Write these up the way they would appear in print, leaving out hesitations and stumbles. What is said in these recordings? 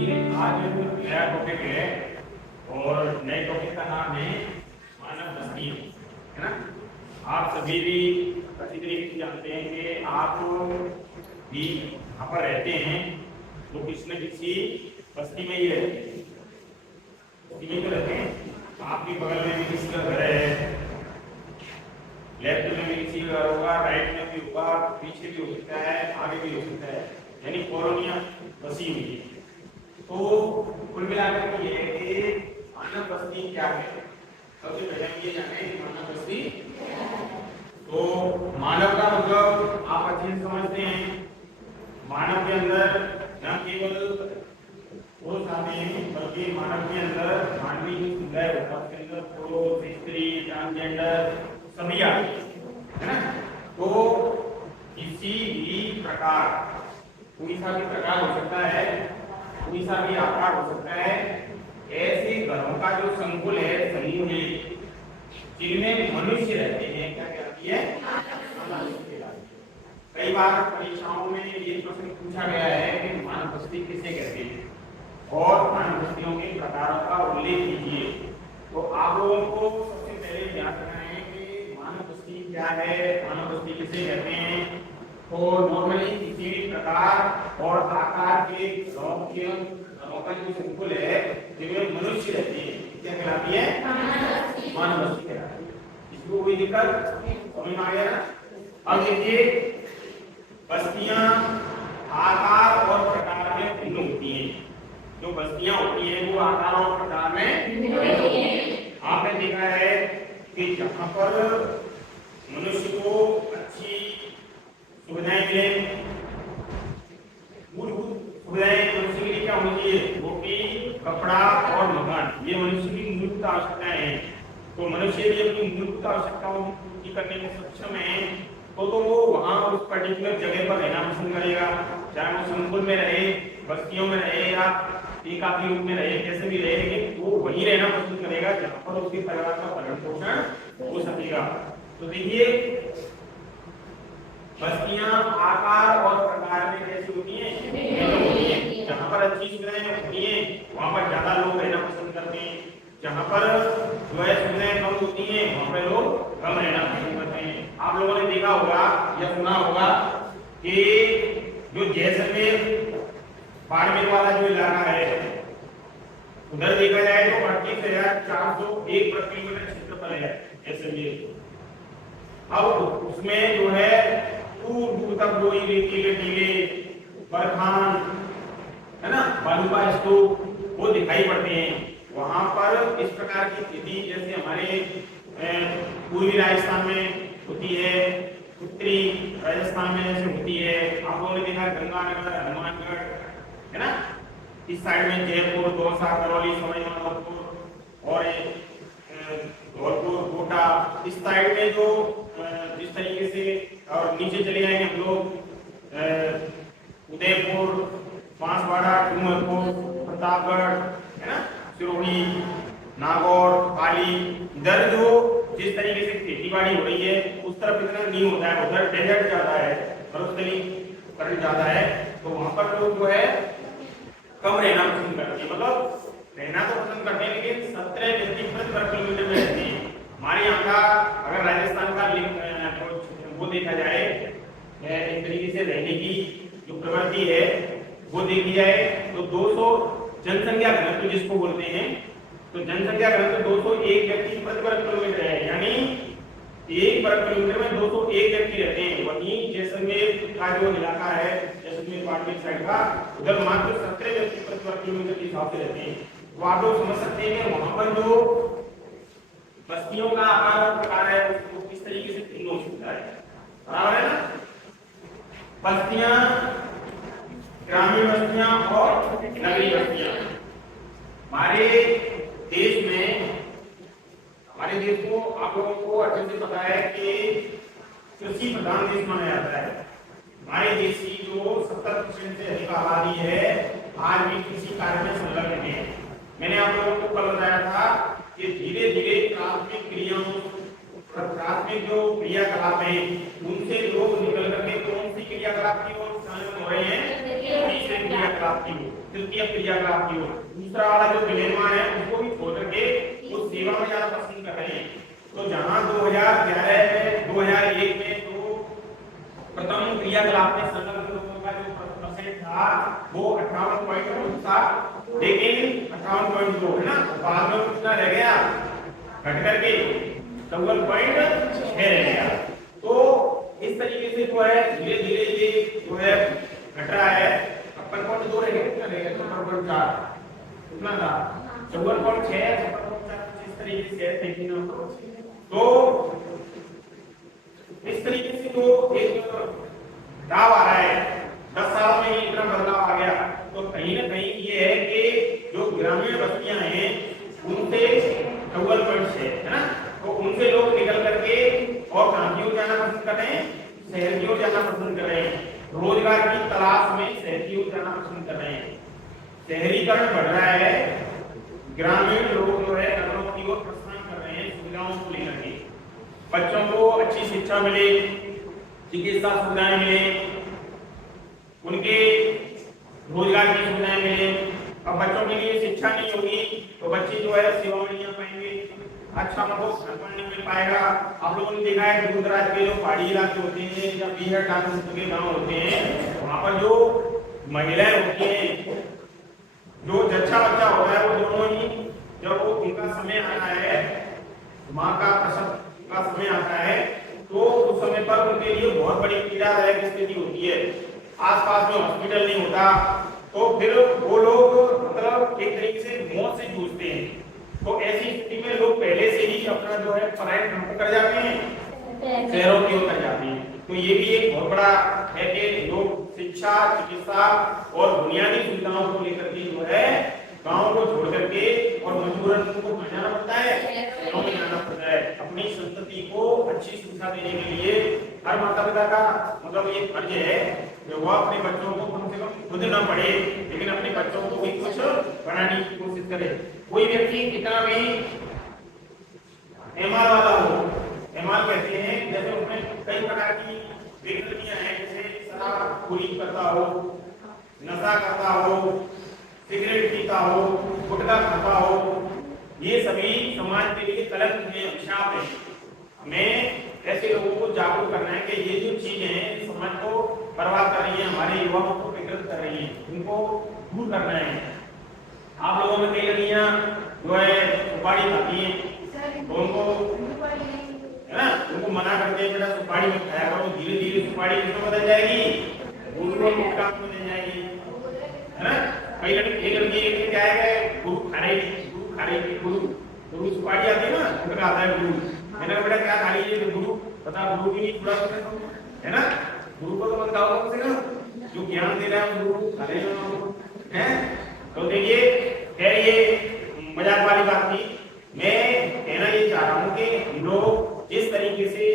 ये आज नया टॉपिक है और नए टॉपिक का नाम है मानव बस्ती, है ना। आप सभी भी अच्छी तरीके से जानते हैं कि आप भी यहाँ पर रहते हैं तो किसी न किसी बस्ती में ही रहते हैं, बस्ती में तो रहते हैं। आपके बगल में भी किसी का घर है, लेफ्ट में भी किसी का घर होगा, राइट में भी होगा, पीछे भी हो सकता है, आगे भी हो सकता है, यानी कॉलोनियां बसी हुई है। तो कुल मिलाकर के ये है कि मानव बस्ती क्या है। सबसे पहले हम ये जाने मानव बस्ती। तो मानव का मतलब आप अच्छे से समझते हैं, मानव के अंदर न केवल पुरुष आते हैं बल्कि मानव के अंदर मानवीय जो समुदाय होता है उसके अंदर पुरुष, स्त्री, ट्रांसजेंडर सभी आते हैं, है ना। तो किसी भी प्रकार कोई सा भी प्रकार हो सकता है, कोई सा भी आकार हो सकता है, ऐसे घरों का जो संकुल है, समूह है, जिनमें मनुष्य रहते हैं, क्या कहती है, कई बार परीक्षाओं में ये प्रश्न पूछा गया है कि मानव बस्ती किसे कहते हैं और मानव बस्तियों के प्रकारों का उल्लेख कीजिए। तो आप लोगों को सबसे पहले याद रखना है कि मानव बस्ती क्या है, मानव बस्ती किसे कहते हैं। तो नॉर्मली किसी भी प्रकार और आकार के घरों का जो संकुल है जिनमें मनुष्य रहते हैं, क्या कहलाती है, मानव बस्ती कहलाती है। इसको कोई दिक्कत समझ में आ गया ना। अब देखिए बस्तियां आकार और प्रकार में भिन्न होती हैं। जो बस्तियां होती हैं वो आकार और प्रकार में भिन्न होती हैं। आपने देखा है कि जहां पर मनुष्य को अच्छी सुविधाएं मिले, मूलभूत सुविधाएं मनुष्य के लिए क्या होनी चाहिए, रोटी, कपड़ा और मकान, ये मनुष्य की मूलभूत आवश्यकताएं हैं। तो मनुष्य भी अपनी मूलभूत आवश्यकताओं पूरी करने में सक्षम है तो वो वहां उस पर्टिकुलर जगह पर रहना पसंद करेगा, चाहे वो संकुल में रहे, बस्तियों में रहे या एकाकी रूप में रहे, कैसे भी रहे, लेकिन वो वहीं रहना पसंद करेगा जहां पर उसके परिवार का भरण पोषण हो सकेगा। तो देखिए बस्तियां आकार और प्रकार में कैसी होती हैं, जहां पर अच्छी सुविधाएं होती हैं वहां पर ज्यादा लोग रहना पसंद करते हैं, जहां पर जो है सुविधाएं कम होती हैं वहां पर लोग कम रहना पसंद करते हैं। आप लोगों ने देखा होगा या सुना होगा कि जो जैसलमेर बाड़मेर वाला जो इलाका है उधर देखा जाए तो 38,401 वर्ग किलोमीटर क्षेत्रफल है जैसलमेर। अब उसमें जो है दूर दूर तक वो रेतीले टीले, बरखान, है ना, बालू का स्तूप वो दिखाई पड़ते हैं। वहां पर इस प्रकार की खेती जैसे हमारे पूर्वी राजस्थान में होती है, उत्तरी राजस्थान में जैसे होती है। आप लोगों ने देखा गंगानगर, हनुमानगढ़, है ना, इस साइड में जयपुर, दौसा, करौली, सवाई माधोपुर और धौलपुर, कोटा, इस साइड में जो जिस तरीके से, और नीचे चले जाएंगे हम लोग उदयपुर, बांसवाड़ा, डूंगरपुर, प्रतापगढ़, है ना, सिरोही, नागौर, पाली, इधर जो जिस तरीके से खेतीबाड़ी हो रही है उस तरफ इतना नहीं होता है, उधर डेजर्ट ज्यादा है, बर्फीकरण ज्यादा है, तो वहां पर लोग जो है कम रहना पसंद करते हैं। मतलब रहना तो पसंद करते हैं लेकिन 17 व्यक्ति प्रति वर्ग किलोमीटर में रहते हैं। हमारे यहाँ का अगर राजस्थान का वो देखा जाए, एक तरीके से रहने की जो प्रवृत्ति है वो देखी जाए तो 200 जनसंख्या घनत्व जिसको बोलते हैं, तो जनसंख्या घनत्व 201 व्यक्ति प्रति वर्ग किलोमीटर है, यानी 1 वर्ग किलोमीटर में 201 व्यक्ति रहते हैं। वहीं जैसलमेर का जो इलाका है, जैसलमेर बाड़मेर साइड का, उधर मात्र 17 व्यक्ति प्रति वर्ग किलोमीटर के हिसाब से रहते हैं। तो आप लोग समझ सकते हैं कि वहां पर जो बस्तियों का आकार और प्रकार है वो किस तरीके से भिन्न हो सकता है, बराबर है ना। बस्तियां, ग्रामीण बस्तियां और नगरीय बस्तियां। हमारे देश में, हमारे देश को आप लोगों को अच्छे से पता है कि कृषि प्रधान देश माना जाता है। हमारे देश की जो 70% से अधिक आबादी है आज भी कृषि कार्य में संलग्न है। मैंने आप लोगों को कल बताया था कि धीरे धीरे प्राथमिक जो क्रियाकलाप है उनसे लोग निकल करके कौन सी क्रियाकलाप की ओर शामिल हो रहे हैं, तीसरे क्रियाकलाप की ओर। तृतीय क्रियाकलाप की ओर। दूसरा वाला जो विनिर्माण है उसको भी छोड़ करके वो सेवा में ज्यादा पसंद कर रहे हैं। तो जहां 2011 में 2001 में तो प्रथम क्रियाकलाप में संलग्न लोगों का जो परसेंट था वो 58.2 था, लेकिन 58.2 है ना, बाद में कितना रह गया, घट करके 54.6 रह गया। तो इस तरीके से जो है धीरे धीरे ये जो है घट रहा है। 56.2 रह गया, कितना रह गया, 54.4 कितना था, 54.6 54.4 इस तरीके से है। तो इस तरीके से जो एक दाव आ रहा है 10 साल में इतना बदलाव आ गया। तो कहीं ना कहीं ये है कि जो ग्रामीण बस्तियां हैं उनसे 54.6 है ना, तो उनसे लोग निकल करके और कहां की ओर जाना पसंद कर रहे हैं, शहर की ओर जाना पसंद कर रहे हैं। रोजगार की तलाश में शहर की ओर जाना पसंद कर रहे हैं। शहरीकरण बढ़ रहा है, ग्रामीण लोग जो है नगरों की ओर प्रस्थान कर रहे हैं सुविधाओं को लेकर के। बच्चों को अच्छी शिक्षा मिले, चिकित्सा सुविधाएं मिले, उनके रोजगार की सुविधाएं मिले। अब बच्चों के लिए शिक्षा नहीं होगी तो बच्चे जो है सेवा में नहीं आ पाएंगे, अच्छा उनको खान नहीं मिल पाएगा। आप लोगों ने देखा है दूर दराज के जो पहाड़ी इलाके होते हैं या बिहार टाइप के गाँव होते हैं, वहाँ पर जो महिलाएं होती हैं, जो जच्चा बच्चा होता है वो दोनों ही जब वो उनका समय आता है, माँ का प्रसव का समय आता है, तो उस समय पर उनके लिए बहुत बड़ी पीड़ादायक स्थिति होती है। आसपास में हॉस्पिटल नहीं होता, तो फिर वो लोग मतलब एक तरीके से मौत से जूझते हैं। तो ऐसी स्थिति में लोग पहले से ही अपना जो है पढ़ाई कर जाते हैं, शहरों की ओर कर जाते हैं। तो ये भी एक बहुत बड़ा है कि लोग शिक्षा, चिकित्सा और बुनियादी सुविधाओं को लेकर के जो है गाँव को छोड़ करके और मजबूरन उनको जाना पड़ता है, गाँव में जाना पड़ता है। अपनी संतति को अच्छी शिक्षा देने के लिए हर माता पिता का मतलब ये फर्ज है कि वो अपने बच्चों को कम से कम खुद न पढ़े, लेकिन अपने बच्चों को भी कुछ बनाने की कोशिश करे। कोई व्यक्ति कितना भी एमआर वाला हो, एमआर कहते हैं जैसे उसमें कई प्रकार की विकृतियां हैं, जैसे शराबखोरी करता हो, नशा करता हो, सिगरेट पीता हो, गुटखा खाता हो, ये सभी समाज के लिए कलंक है, अभिशाप है। हमें ऐसे लोगों को जागरूक करना है कि ये जो चीजें हैं समाज को बर्बाद कर रही है, हमारे युवाओं को विकृत कर रही है, इनको दूर करना है। आप लोगों में कई लड़कियां जो है सुपारी खाती हैं, तो उनको है ना, उनको मना करते हैं बेटा सुपारी मत खाया करो, धीरे धीरे सुपारी किसमें बदल जाएगी, गुटखा में बदल जाएगी, है ना। कई लड़की क्या है, गुरु खा रही गुरु सुपारी आती है ना, उनका आता है गुरु, मैंने कहा बेटा क्या खा लीजिए, तो गुरु पता गुरु की नहीं पूरा है ना, गुरु को तो मत खाओ कम से कम, जो ज्ञान दे रहा है गुरु खा रहे हैं। तो देखिए खैर ये मजाक वाली बात थी। मैं कहना ये चाह रहा हूँ कि हम लोग जिस तरीके से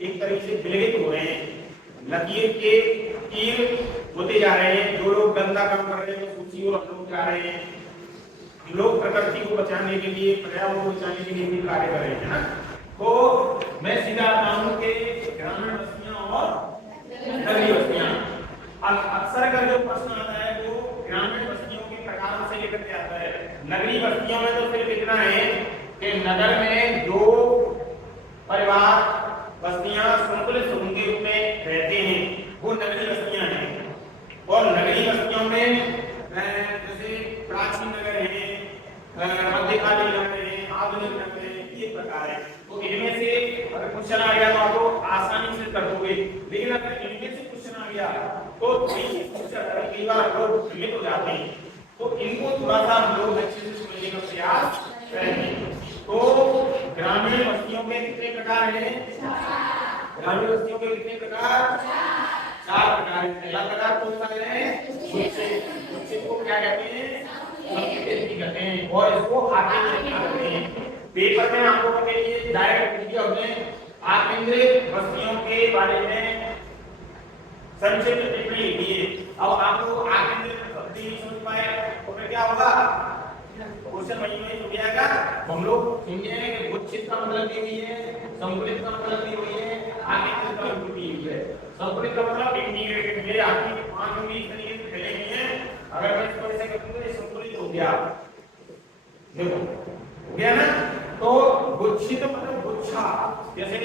एक तरीके से विलगित हो रहे हैं, लकीर के तीर होते जा रहे हैं, जो लोग गंदा काम कर रहे हैं उसी ओर हम लोग जा रहे हैं। हम लोग प्रकृति को बचाने के लिए, पर्यावरण को बचाने के लिए भी कार्य कर रहे हैं ना। तो मैं सीधा आता हूँ कि ग्रामीण बस्तियां और नगरीय बस्तियां। अक्सर का जो प्रश्न आता है वो ग्रामीण बस्तियों के प्रकार से लेकर के आता है। नगरीय बस्तियों में तो सिर्फ इतना है कि नगर में जो परिवार बस्तियां संतुलित समूह के रूप में रहते हैं वो नगरीय बस्तियां हैं। और नगरीय बस्तियों में जैसे प्राचीन नगर है, मध्यकालीन नगर है, आधुनिक नगर है, ये प्रकार है। तो इनमें से अगर क्वेश्चन आ गया तो आप लोग आसानी से कर दोगे, लेकिन अगर इनमें से क्वेश्चन आ गया तो कई बार लोग भ्रमित हो जाते हैं। तो इनको थोड़ा सा हम लोग अच्छे से समझने का प्रयास करेंगे। तो ग्रामीण बस्तियों के कितने प्रकार हैं? ग्रामीण बस्तियों के कितने प्रकार? 4 प्रकार हैं। पहला प्रकार कौन सा है? गुच्छे को क्या कहते हैं? कहते हैं और इसको आगे कहते हैं। पेपर में आप लोगों के लिए डायरेक्ट पूछ दिया होते हैं आकेंद्रित बस्तियों के बारे में संक्षिप्त टिप्पणी लिखिए। अब आपको आकेंद्रित बस्ती समझ पाए तो फिर क्या होगा? क्वेश्चन वही में हो जाएगा। हम लोग समझेंगे कि गुच्छित का मतलब ये हुई है, संकुलित का मतलब ये हुई है, आकेंद्रित का मतलब ये हुई है। संकुलित का मतलब इंटीग्रेटेड है, आपकी 5 उंगली इस तरीके से फैले हुए हैं, अगर मैं इसको ऐसे कर दूं तो ये संतुलित हो गया, देखो हो गया ना। तो गुच्छित मतलब गुच्छा, जैसे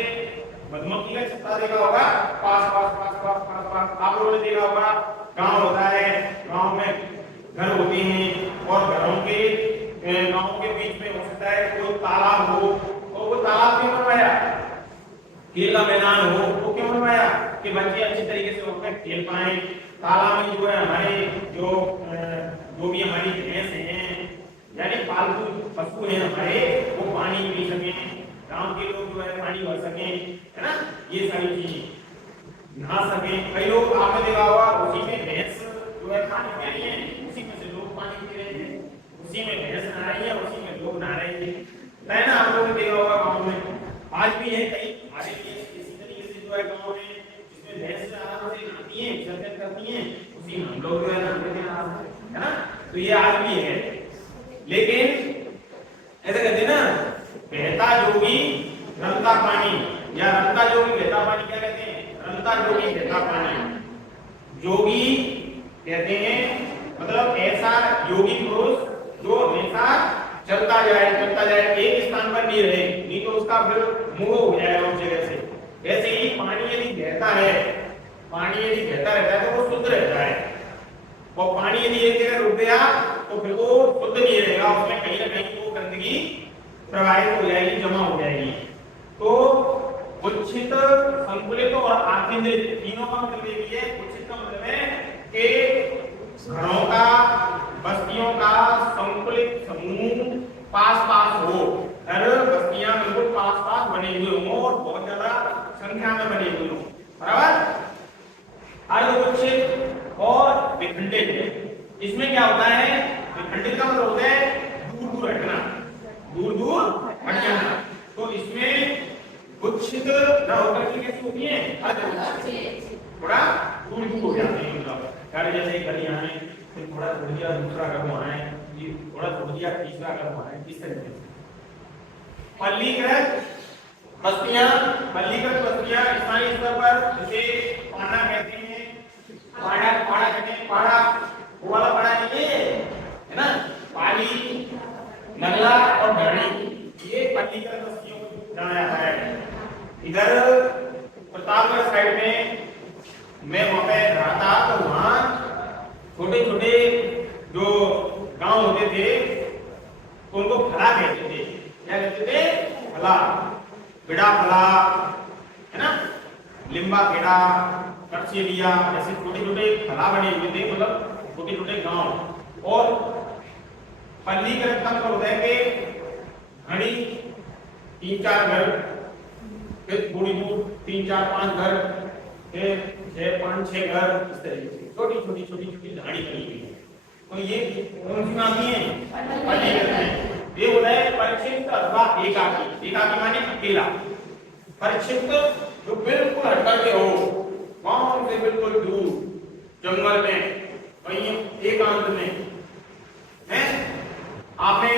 मधुमक्खी का छत्ता देखा होगा, पास पास पास पास पास पास, आप लोगों ने देखा होगा गांव होता है, गांव में घर होते हैं और घरों के गांव के बीच में हो सकता है कोई तालाब हो, और वो तालाब क्यों बनवाया, खेल का मैदान हो, वो क्यों बनवाया कि बच्चे अच्छी तरीके से उसमें खेल पाए। तालाब में जो है हमारे जो भी हमारी भैंस हैं यानी पालतू पशु हैं हमारे, वो पानी पी सके, गांव के लोग जो है पानी भर सके, है ना, ये सारी चीजें नहा सके। कई लोग आपने देखा होगा उसी में भैंस जो है पानी पी रही है, उसी में से लोग पानी पी रहे हैं, उसी में भैंस नहा रही है, उसी में लोग नहा रहे हैं, है ना। आप लोगों ने देखा होगा गाँव में आज भी है कई हमारे लिए इसी तरीके से जो है गाँव में जिसमें भैंस आराम से नहाती है, विसर्जन करती है, उसी में हम लोग जो है नहाते हैं, है ना। तो ये आज भी है, लेकिन ऐसा कहते हैं ना, बहता जोगी रमता पानी, या रमता जोगी बहता पानी, क्या कहते हैं, रमता जोगी बहता पानी। जोगी कहते हैं मतलब ऐसा योगी पुरुष जो हमेशा चलता जाए, एक स्थान पर नहीं रहे, नहीं तो उसका फिर मोह हो जाएगा उस जगह से। ऐसे ही पानी यदि बहता है, पानी यदि बहता रहता है तो वो शुद्ध रहता है, और पानी यदि एक जगह रुक गया तो फिर वो शुद्ध नहीं रहेगा, उसमें कहीं ना कहीं वो गंदगी प्रवाहित हो जाएगी, जमा हो जाएगी। तो उच्छित, संकुलित और आकेंद्रित तीनों का मतलब ये है। उच्छित का मतलब है कि घरों का, बस्तियों का संकुलित समूह पास पास हो, हर बस्तियां बिल्कुल पास पास बने हुए हों और बहुत ज्यादा संख्या में बने हुए हों, बराबर। अर्धउच्छित और विखंडित, इसमें क्या होता है, विखंडित का मतलब होता है दूर दूर हटना, दूर दूर हट जाना। तो इसमें उच्छित न होकर के कैसी होती है, थोड़ा दूर दूर हो जाते हैं, मतलब यार जैसे गलियां हैं, फिर थोड़ा छोड़ दिया दूसरा घर वहां है, थोड़ा छोड़ दिया तीसरा घर वहां है, इस तरीके से। पल्लीकृत बस्तियां, पल्लीकृत बस्तियां स्थानीय स्तर पर जिसे पाड़ा कहते हैं, पाड़ा कहते हैं, पाड़ा वो वाला पाड़ा नहीं है ना, पाली, नगला और धरणी, ये पल्लीकृत बस्तियों को जाना जाता है। इधर प्रतापगढ़ साइड में मैं वहां पे रहा था, तो वहां छोटे छोटे जो गांव होते थे तो उनको फला कहते थे, क्या कहते थे, फला, बिड़ा फला, है ना, लिम्बा खेड़ा, करचेलिया, ऐसे छोटे छोटे फला बने हुए थे, मतलब छोटे छोटे गांव। और पल्लीकृत का मतलब होता है कि घड़ी 3-4 घर, फिर थोड़ी दूर 3-4-5 घर, फिर 6-5-6 घर, इस तरीके से छोटी छोटी झाड़ी बनी हुई है। तो ये कौन सी आती है, पल्लीकृत है। ये होता है परिक्षिप्त अथवा एकाकी, एकाकी माने अकेला, परिक्षिप्त जो बिल्कुल हट करके हो, गांव से बिल्कुल दूर जंगल में, कहीं एकांत में है। आपने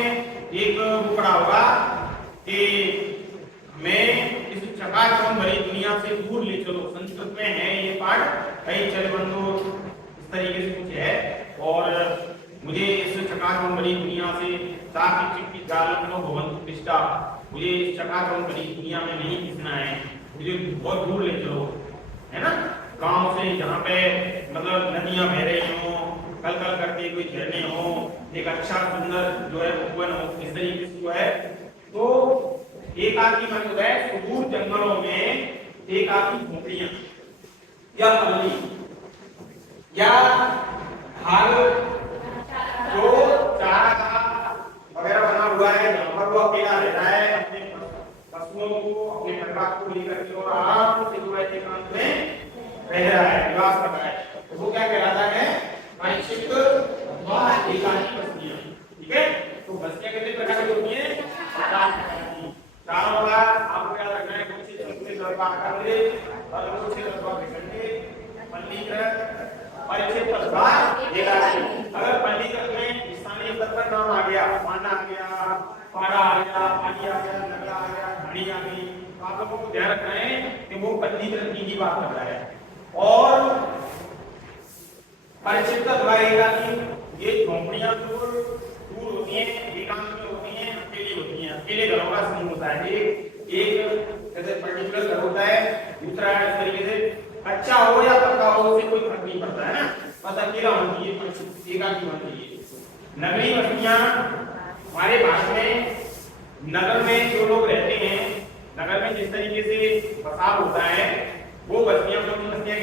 एक वो पढ़ा होगा कि मैं इस चकाचौंध भरी दुनिया से दूर ले चलो, संस्कृत में है ये पाठ, कई चले बंधु इस तरीके से कुछ है। और मुझे इस चकाचौंध भरी दुनिया से साकी चिक्की जालनो भवंतु तिष्ठा, मुझे इस चकाचौंध भरी दुनिया में नहीं घुसना है, मुझे बहुत दूर ले चलो, है ना, गांव से जहाँ पे मतलब नदियां बह रही हो, कल कल करके कोई झरने हो, एक अच्छा सुंदर जो है उपवन हो, इस तरीके से जो है। तो एकाकी मन होता है सुदूर जंगलों में एकाकी झोपड़ियां या पल्ली या हाल जो चारागाह वगैरह बना हुआ है, जहाँ पर वो अकेला रहता है, अपने पशुओं को, अपने परिवार को लेकर के और आराम से जो है एकांत में रह रहा है, निवास कर रहा है, तो वो क्या कहलाता है, परिक्षिप्त अथवा एकाकी बस्तियां। ठीक है, तो बस्तियां कितने प्रकार की होती हैं, 50 प्रकार की। चारों वाला आपको याद रखना है, कुछ संस्कृत अथवा आकेंद्रित और कुछ अथवा विखंडित, पल्लीकृत, परिक्षिप्त अथवा एकाकी। अगर पल्लीकृत में स्थानीय स्तर पर नाम आ गया, पांडा आ गया, पाड़ा आ गया, पानी आ गया, नगला आ गया, घड़ी आ गई, तो आप लोगों को ध्यान रखना है कि वो पल्लीकृत की ही बात कर रहा है। और परिक्षिप्त अथवा एकाकी ये झोंपड़ियां तो दूर होती हैं, एकांत में होती हैं, अकेली होती हैं, अकेले घरों का समूह होता है। एक जैसे पर्टिकुलर घर होता है, दूसरा इस तरीके से अच्छा हो या पक्का हो उससे कोई फर्क नहीं पड़ता है ना, बस अकेला होना चाहिए, एकाकी होना चाहिए। नगरीय बस्तियां हमारे भारत में नगर में जो लोग रहते हैं, नगर में जिस तरीके से बसाव होता है वो बस्तियां कहलाती हैं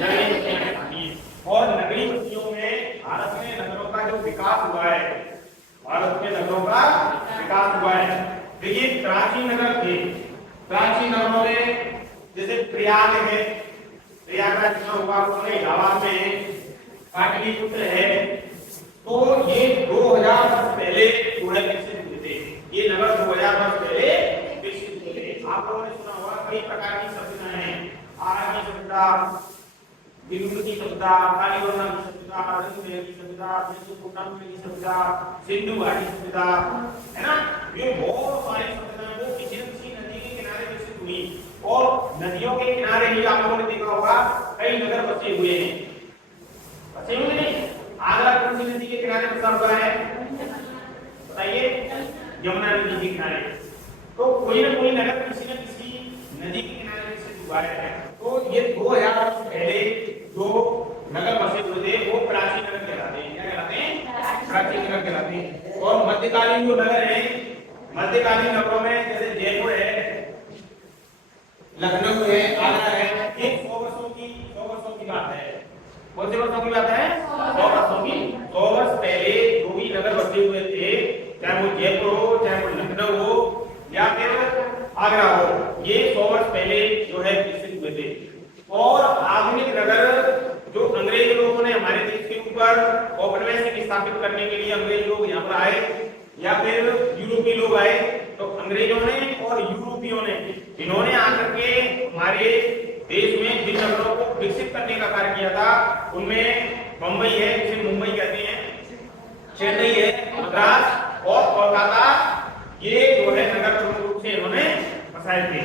नगरीय बस्तियां कहलाती हैं। और नगरीय बस्तियों में भारत में नगरों का जो विकास हुआ है, भारत में नगरों का विकास हुआ है। देखिए प्राचीन नगर थे, प्राचीन नगरों में जैसे प्रयाग है, प्रयागराज होगा, इलाहाबाद में पाटलिपुत्र है, तो ये 2000 वर्ष पहले विकसित हुए थे। ये नगर 2000 वर्ष पहले विकसित हुए थे। आप लोगों ने सुना होगा कई प्रकार की सभ्यताएं हैं, आरा की सभ्यता, बिंदु की सभ्यता, कालीवर्णा की सभ्यता, रंगमेल की सभ्यता, मेसोपोटामिया की सभ्यता, सिंधु घाटी सभ्यता, है ना। ये बहुत सारी सभ्यताएं वो किसी न किसी नदी के किनारे विकसित हुई। और नदियों के किनारे ही आप लोगों ने देखा होगा कई नगर बसे हुए हैं, बसे हुए नहीं। आगरा कौन सी नदी के किनारे बसा हुआ है बताइए? यमुना नदी के किनारे। तो कोई ना कोई नगर किसी न किसी नदी के किनारे विकसित हुआ है। तो ये 2000 वर्ष पहले जो नगर बसे हुए थे वो प्राचीन नगर कहलाते हैं। क्या कहलाते हैं? प्राचीन नगर कहलाते हैं। और मध्यकालीन जो नगर है, मध्यकालीन नगरों में जैसे जयपुर है, लखनऊ है, आगरा है, ये 100 वर्षों की बात है। कौन से वर्षों की बात है? 100 वर्षों की। 100 वर्ष पहले जो भी नगर बसे हुए थे, चाहे वो जयपुर हो, चाहे वो लखनऊ हो या फिर आगरा हो, ये 100 वर्ष पहले जो है विकसित हुए थे। और आधुनिक नगर जो अंग्रेज लोगों ने हमारे देश के ऊपर औपनिवेशिक स्थापित करने के लिए अंग्रेज लोग यहाँ पर आए या फिर यूरोपीय लोग आए, तो अंग्रेजों ने और यूरोपियों ने इन्होंने आकर के हमारे देश में जिन नगरों को विकसित करने का कार्य किया था, उनमें मुंबई है, जिसे मुंबई कहते हैं, चेन्नई है, मद्रास और कोलकाता, ये जो है नगर प्रमुख रूप से इन्होंने बसाए थे।